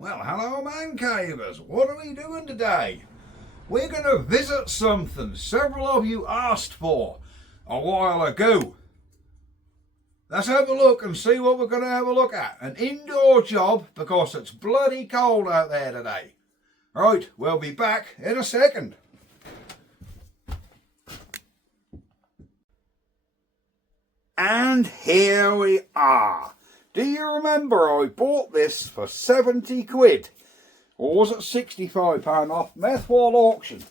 Well, hello man cavers, what are we doing today? We're going to visit something several of you asked for a while ago. Let's have a look and see what we're going to have a look at. An indoor job because it's bloody cold out there today. Right, we'll be back in a second. And here we are. Do you remember I bought this for 70 quid? Or was it £65 off Methwall auction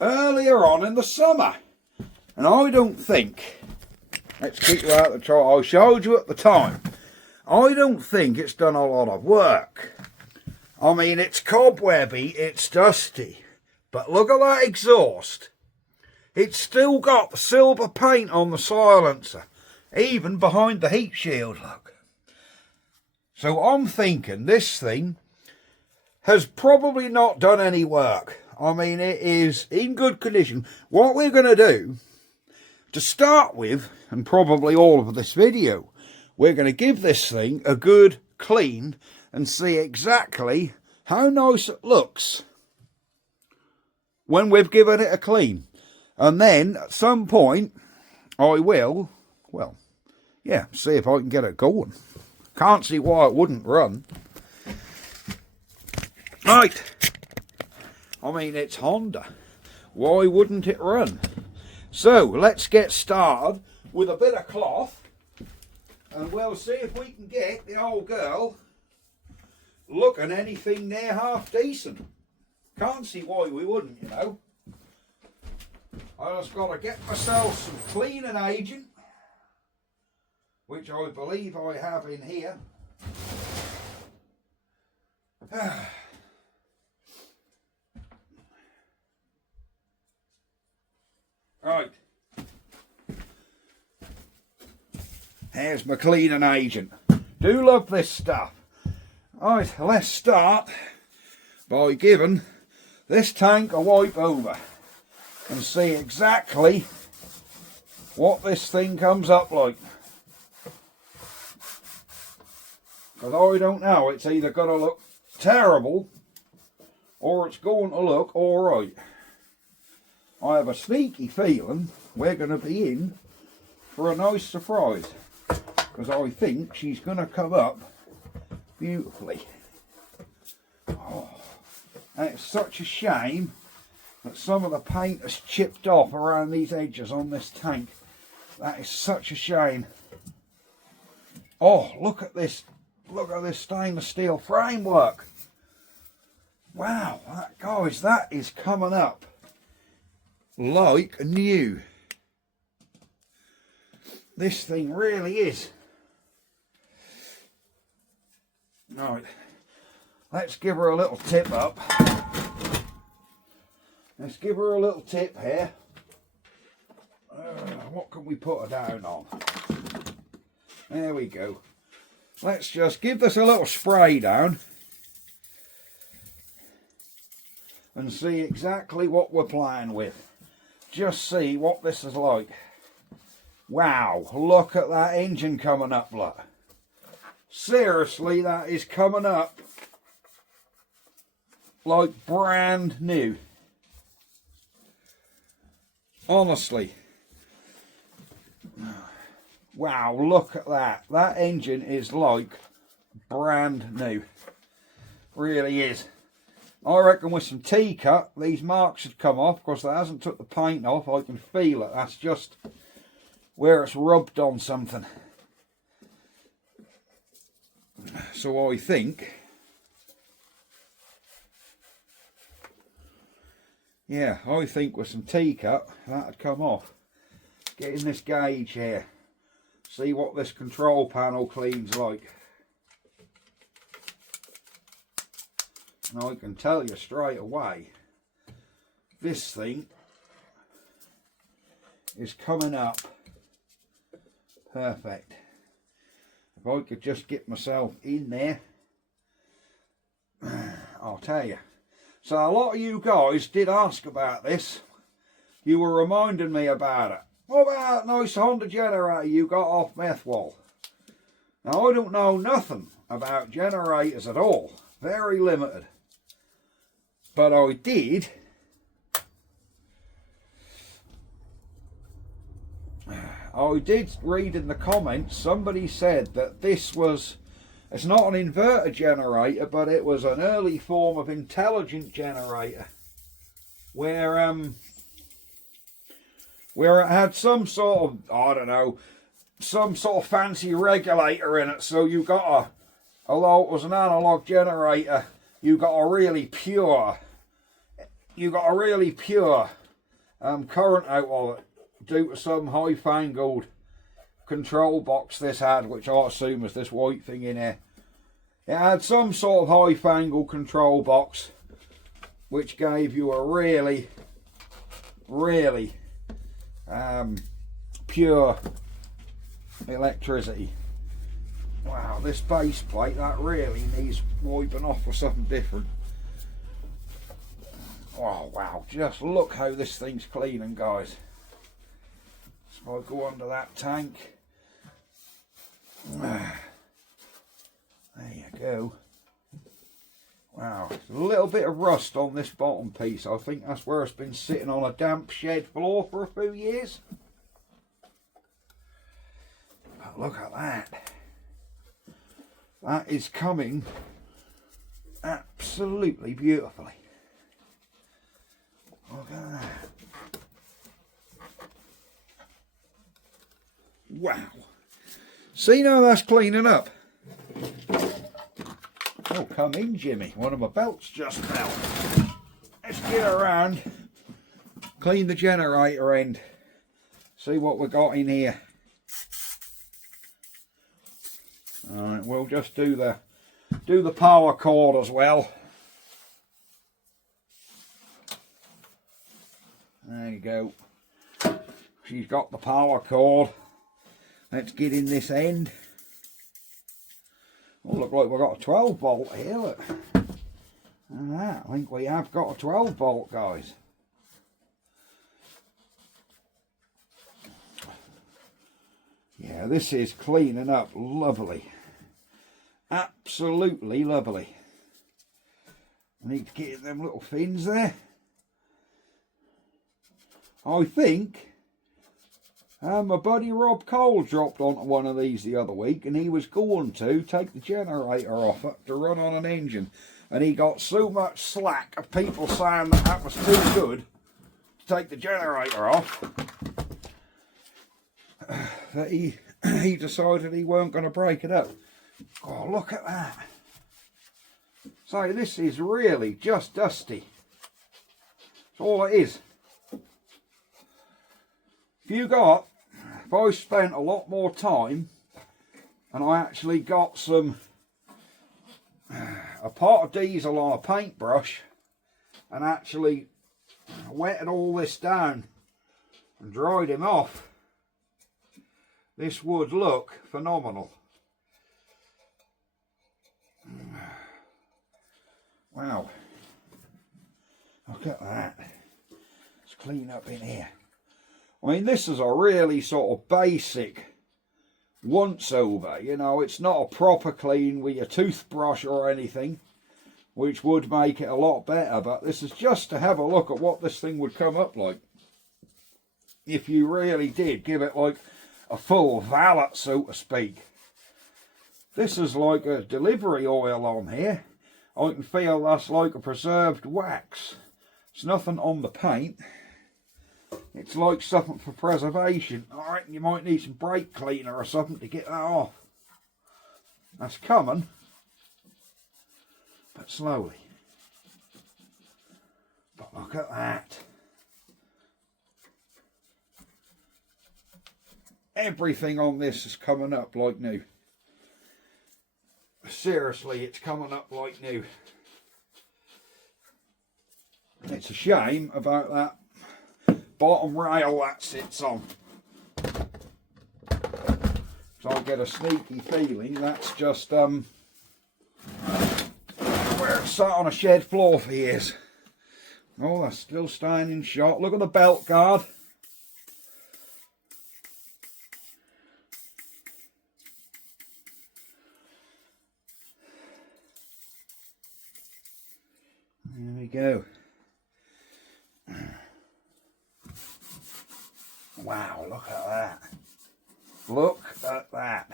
earlier on in the summer? And I don't think, let's keep you out the trial, I showed you at the time, I don't think it's done a lot of work. I mean, it's cobwebby, it's dusty, but look at that exhaust. It's still got the silver paint on the silencer, even behind the heat shield, look. So I'm thinking this thing has probably not done any work. I mean, it is in good condition. What we're going to do, to start with, and probably all of this video, we're going to give this thing a good clean and see exactly how nice it looks when we've given it a clean. And then, at some point, I will, well, yeah, see if I can get it going. Can't see why it wouldn't run. Right. I mean, it's Honda. Why wouldn't it run? So, let's get started with a bit of cloth. And we'll see if we can get the old girl looking anything near half decent. Can't see why we wouldn't, you know. I just got to get myself some cleaning agent, which I believe I have in here. Right. Here's my cleaning agent. Do love this stuff. Right, let's start by giving this tank a wipe over and see exactly what this thing comes up like. Because I don't know, it's either going to look terrible or it's going to look alright. I have a sneaky feeling we're going to be in for a nice surprise, because I think she's going to come up beautifully. Oh, and it's such a shame that some of the paint has chipped off around these edges on this tank. That is such a shame. Oh, look at this stainless steel framework. Wow, guys, that is coming up like new. This thing really is. Right, let's give her a little tip up. Let's give her a little tip here. What can we put her down on? There we go. Let's just give this a little spray down and see exactly what we're playing with. Just see what this is like. Wow, look at that engine coming up, look. Seriously, that is coming up like brand new. Honestly. Wow, look at that. That engine is like brand new. Really is. I reckon with some T-cut, these marks should come off, because that hasn't took the paint off. I can feel it. That's just where it's rubbed on something. So I think, yeah, I think with some T-cut, that'd come off. Getting this gauge here. See what this control panel cleans like. And I can tell you straight away, this thing is coming up perfect. If I could just get myself in there, I'll tell you. So a lot of you guys did ask about this. You were reminding me about it. What about that nice Honda generator you got off Methwall? Now, I don't know nothing about generators at all. very limited. But I did read in the comments, somebody said that this was, it's not an inverter generator, but it was an early form of intelligent generator where it had some sort of, I don't know, some sort of fancy regulator in it. So you got although it was an analog generator, you got a really pure current out of it due to some high-fangled control box this had, which I assume is this white thing in here. It had some sort of high-fangled control box which gave you a really pure electricity. Wow, this base plate, that really needs wiping off or something different. Oh wow, just look how this thing's cleaning, guys. So I go under that tank. There you go. Wow, there's a little bit of rust on this bottom piece. I think that's where it's been sitting on a damp shed floor for a few years. But look at that. That is coming absolutely beautifully. Look at that. Wow. See now that's cleaning up. Oh, come in, Jimmy. One of my belts just fell. Let's get around, clean the generator end, see what we got in here. Alright, we'll just do the power cord as well. There you go. She's got the power cord. Let's get in this end. Oh, look like we've got a 12 volt here, look. And that, I think we have got a 12 volt, guys. Yeah, this is cleaning up lovely. Absolutely lovely. I need to get in them little fins there. I think my buddy Rob Cole dropped onto one of these the other week, and he was going to take the generator off it to run on an engine, and he got so much slack of people saying that that was too good to take the generator off that he decided he weren't going to break it up. Oh, look at that. So this is really just dusty. That's all it is. If I spent a lot more time and I actually got a pot of diesel on a paintbrush and actually wetted all this down and dried him off, this would look phenomenal. Wow, look at that. Let's clean up in here. I mean, this is a really sort of basic once over, you know, it's not a proper clean with your toothbrush or anything, which would make it a lot better, but this is just to have a look at what this thing would come up like if you really did give it like a full valet, so to speak. This is like a delivery oil on here. I can feel that's like a preserved wax. It's nothing on the paint. It's like something for preservation. I reckon you might need some brake cleaner or something to get that off. That's coming, but slowly. But look at that. Everything on this is coming up like new. Seriously, it's coming up like new. It's a shame about that bottom rail that sits on. So I get a sneaky feeling that's just where it sat on a shed floor for years. Oh, that's still staying in shot. Look at the belt guard. we go. Wow, look at that. Look at that.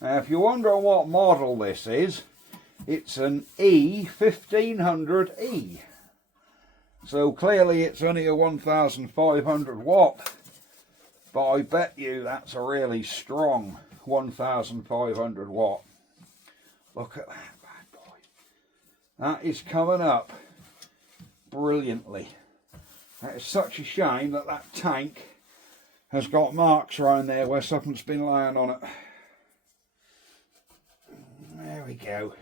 Now, if you're wondering what model this is, it's an E1500E. So clearly it's only a 1500 watt, but I bet you that's a really strong 1500 watt. Look at that bad boy. That is coming up brilliantly. That is such a shame that that tank has got marks around there where something's been lying on it. There we go.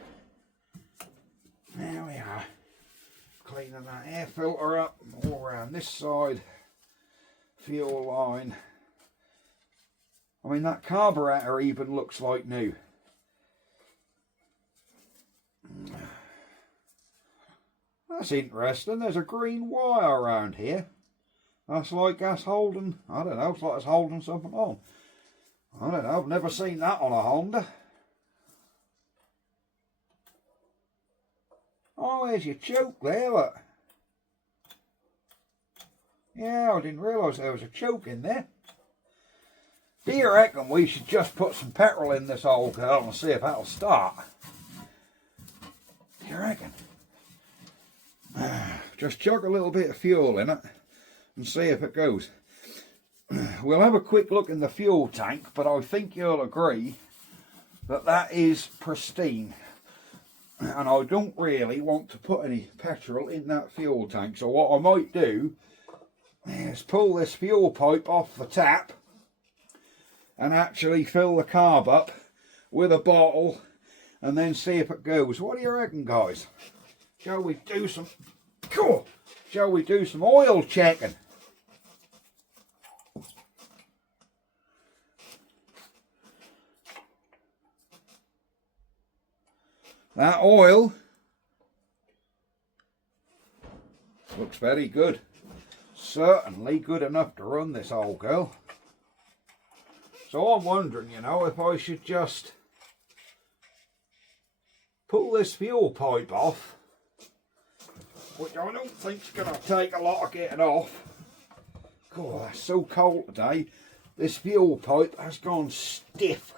There we are. Cleaning that air filter up all around this side. Fuel line. I mean, that carburetor even looks like new. That's interesting. There's a green wire around here. That's like us holding, I don't know, it's like us holding something on. I don't know, I've never seen that on a Honda. Oh, there's your choke there, look. Yeah, I didn't realise there was a choke in there. Do you reckon we should just put some petrol in this old girl and see if that'll start? Do you reckon? Just chuck a little bit of fuel in it and see if it goes. We'll have a quick look in the fuel tank, but I think you'll agree that that is pristine. And I don't really want to put any petrol in that fuel tank. So what I might do is pull this fuel pipe off the tap and actually fill the carb up with a bottle and then see if it goes. What do you reckon, guys? Shall we do some oil checking? That oil looks very good. Certainly good enough to run this old girl. So I'm wondering, you know, if I should just pull this fuel pipe off, which I don't think's going to take a lot of getting off. God, it's so cold today. This fuel pipe has gone stiff.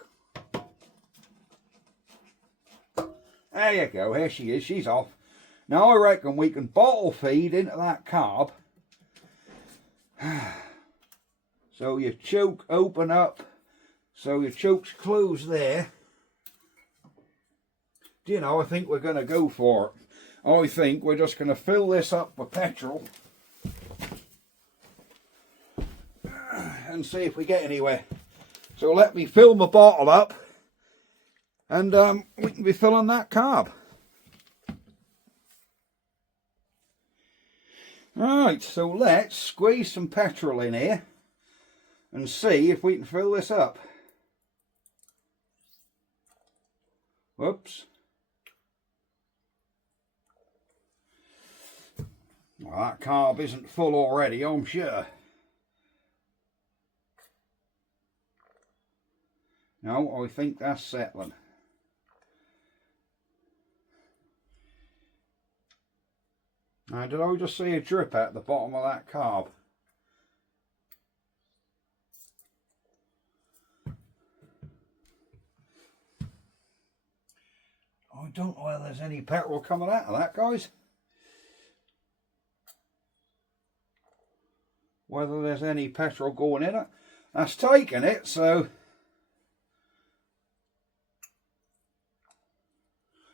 There you go, here she is, she's off. Now I reckon we can bottle feed into that carb. So your choke open up, so your choke's closed there. Do you know, I think we're going to go for it. I think we're just going to fill this up with petrol and see if we get anywhere. So let me fill my bottle up and we can be filling that carb. Right, so let's squeeze some petrol in here and see if we can fill this up. Whoops. Well, that carb isn't full already, I'm sure. No, I think that's settling. Now, did I just see a drip at the bottom of that carb? I don't know whether there's any petrol coming out of that, guys. Whether there's any petrol going in it. That's taking it, so...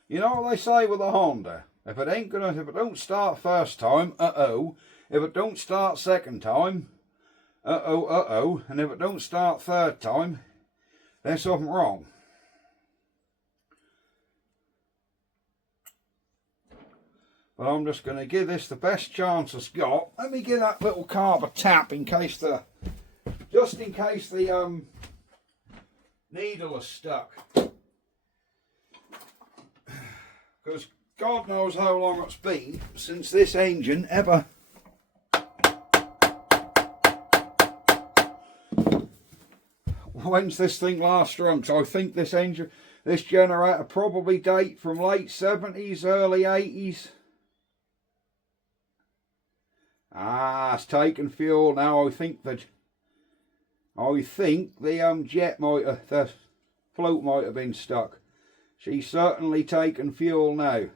You know what they say with a Honda? If it don't start first time, uh-oh. If it don't start second time, uh-oh. And if it don't start third time, there's something wrong. But I'm just going to give this the best chance it's got. Let me give that little carb a tap just in case the needle is stuck. Because God knows how long it's been since this engine ever when's this thing last run. So I think this This generator probably date from late 70s, early 80s. Ah, it's taken fuel now. I think the jet might have, the float might have been stuck. She's certainly taken fuel now.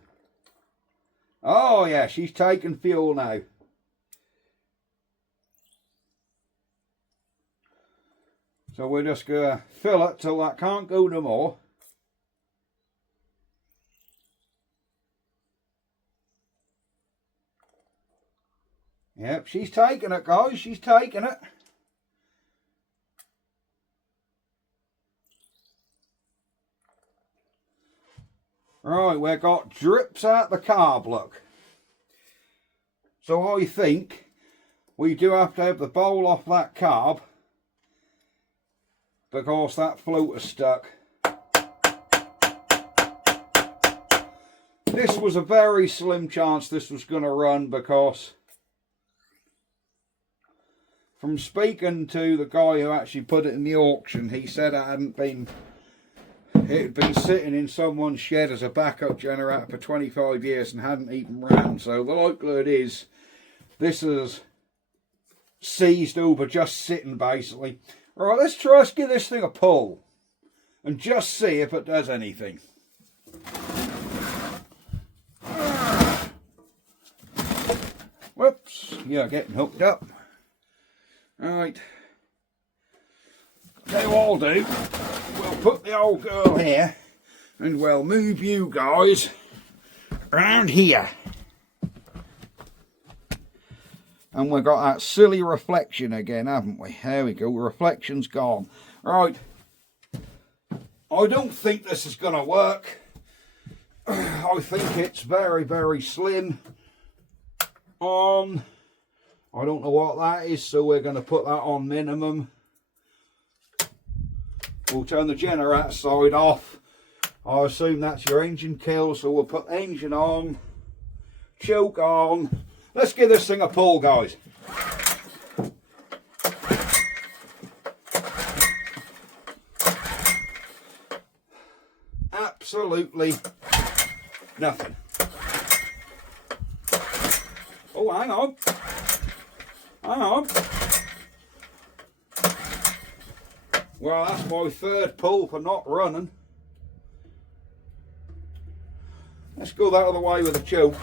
Oh yeah, she's taken fuel now. So we're just gonna fill it till that can't go no more. Yep, she's taking it, guys. She's taking it. Right, we've got drips out the carb, look. So I think we do have to have the bowl off that carb because that float is stuck. This was a very slim chance this was going to run because from speaking to the guy who actually put it in the auction, he said it had been sitting in someone's shed as a backup generator for 25 years and hadn't even ran. So the likelihood is this is seized over just sitting basically. Alright, let's give this thing a pull and just see if it does anything. Whoops, yeah, getting hooked up. Alright, so what I'll do, we'll put the old girl here and we'll move you guys around here. And we've got that silly reflection again, haven't we? There we go, reflection's gone. Right, I don't think this is going to work. I think it's very, very slim. I don't know what that is, so we're going to put that on minimum. We'll turn the generator side off. I assume that's your engine kill, so we'll put engine on, choke on. Let's give this thing a pull, guys. Absolutely nothing. Oh, hang on. Hang on. Well, that's my third pull for not running. Let's go that other way with a choke.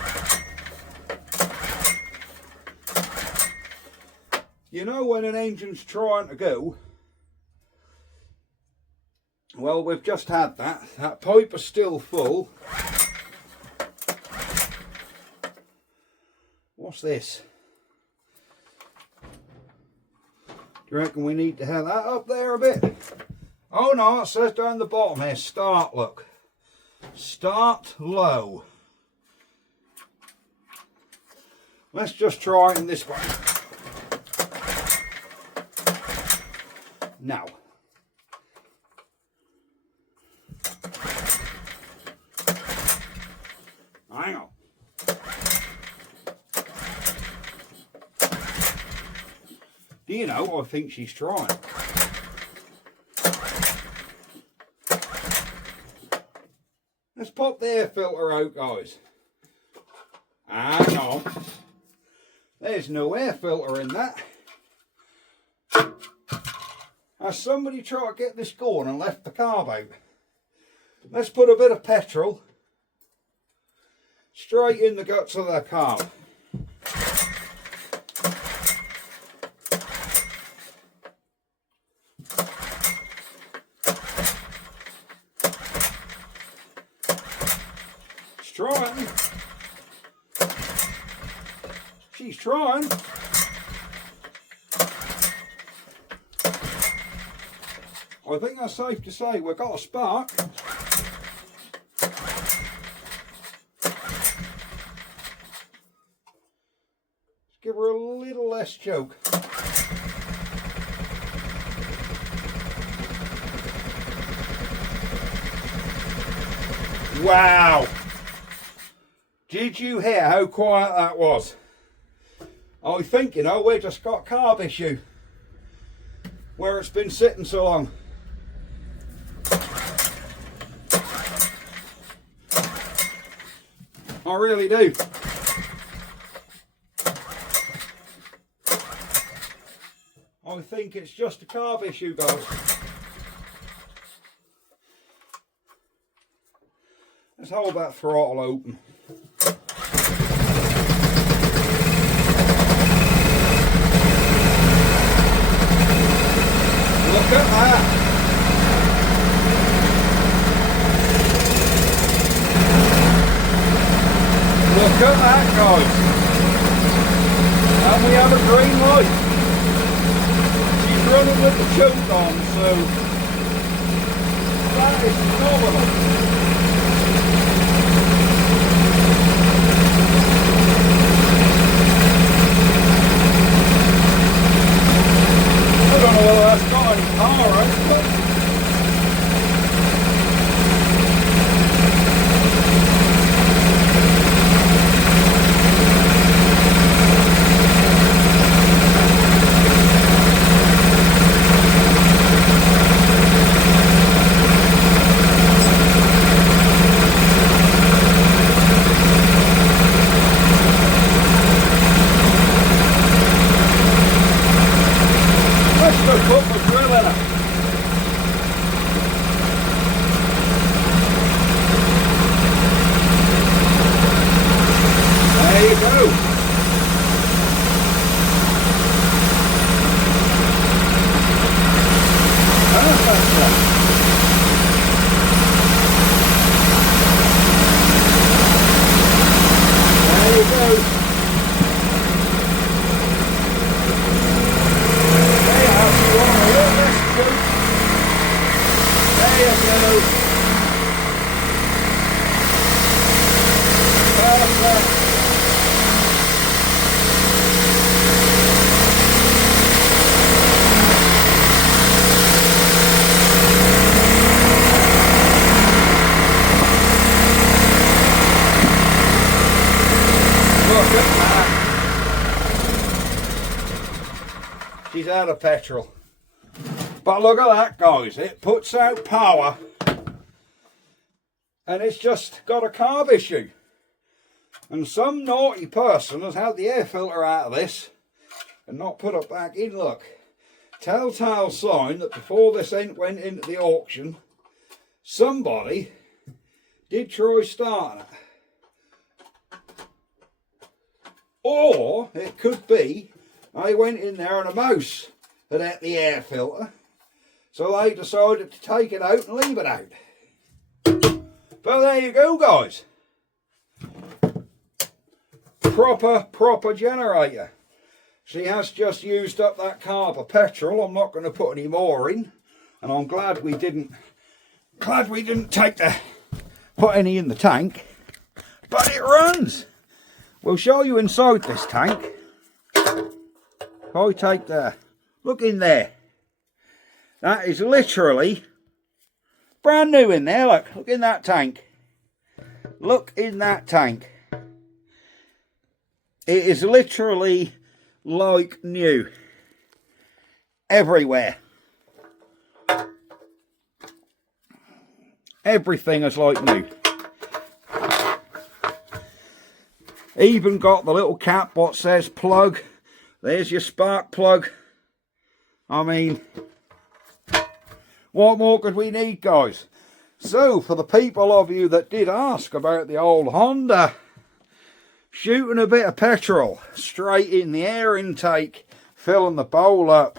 You know when an engine's trying to go, well, we've just had that. That pipe is still full. What's this? Do you reckon we need to have that up there a bit? Oh no, it says down the bottom here, start, look. Start low. Let's just try it in this way. Now. Hang on. Do you know, I think she's trying. Let's pop the air filter out, guys. Hang on. There's no air filter in that. Has somebody tried to get this going and left the carb out? Let's put a bit of petrol straight in the guts of the carb. Trying. She's trying. I think that's safe to say we've got a spark. Let's give her a little less choke. Wow! Did you hear how quiet that was? I think, you know, we've just got a carb issue where it's been sitting so long. I really do. I think it's just a carb issue, guys. Let's hold that throttle open. Look at that. Look at that, guys. And we have a green light. She's running with the choke on, so that is phenomenal. I don't know whether that's got any power, but let's go put my drill in it. There you go. Perfect. There you go. There you have you on a little less choke. There you go. Perfect. Look at that. She's out of petrol. But look at that, guys. It puts out power. And it's just got a carb issue. And some naughty person has had the air filter out of this and not put it back in. Look. Telltale sign that before this went into the auction, somebody did try starting it. Or it could be I went in there and a mouse had ate the air filter, so they decided to take it out and leave it out. But there you go, guys. Proper generator. She has just used up that carb of petrol. I'm not going to put any more in, and I'm glad we didn't put any in the tank. But it runs. We'll show you inside this tank. If I take the look in there, that is literally brand new in there. Look in that tank. Look in that tank. It is literally like new everywhere. Everything is like new. Even got the little cap what says plug. There's your spark plug. I mean, what more could we need, guys? So, for the people of you that did ask about the old Honda, shooting a bit of petrol straight in the air intake, filling the bowl up,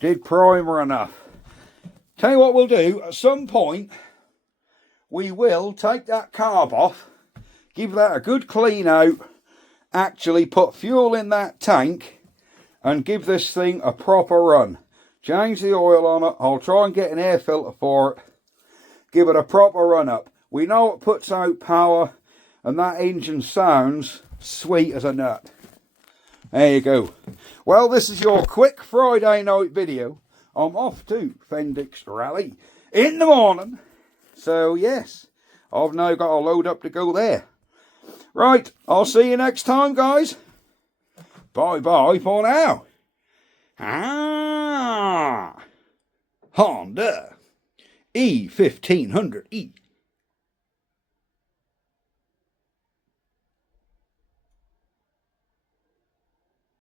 did primer enough. Tell you what we'll do, at some point, we will take that carb off, give that a good clean out, actually put fuel in that tank, and give this thing a proper run. Change the oil on it. I'll try and get an air filter for it. Give it a proper run up. We know it puts out power, and that engine sounds sweet as a nut. There you go. Well, this is your quick Friday night video. I'm off to Fendix Rally in the morning. So, yes, I've now got a load up to go there. Right, I'll see you next time, guys. Bye-bye for now. Honda E1500E.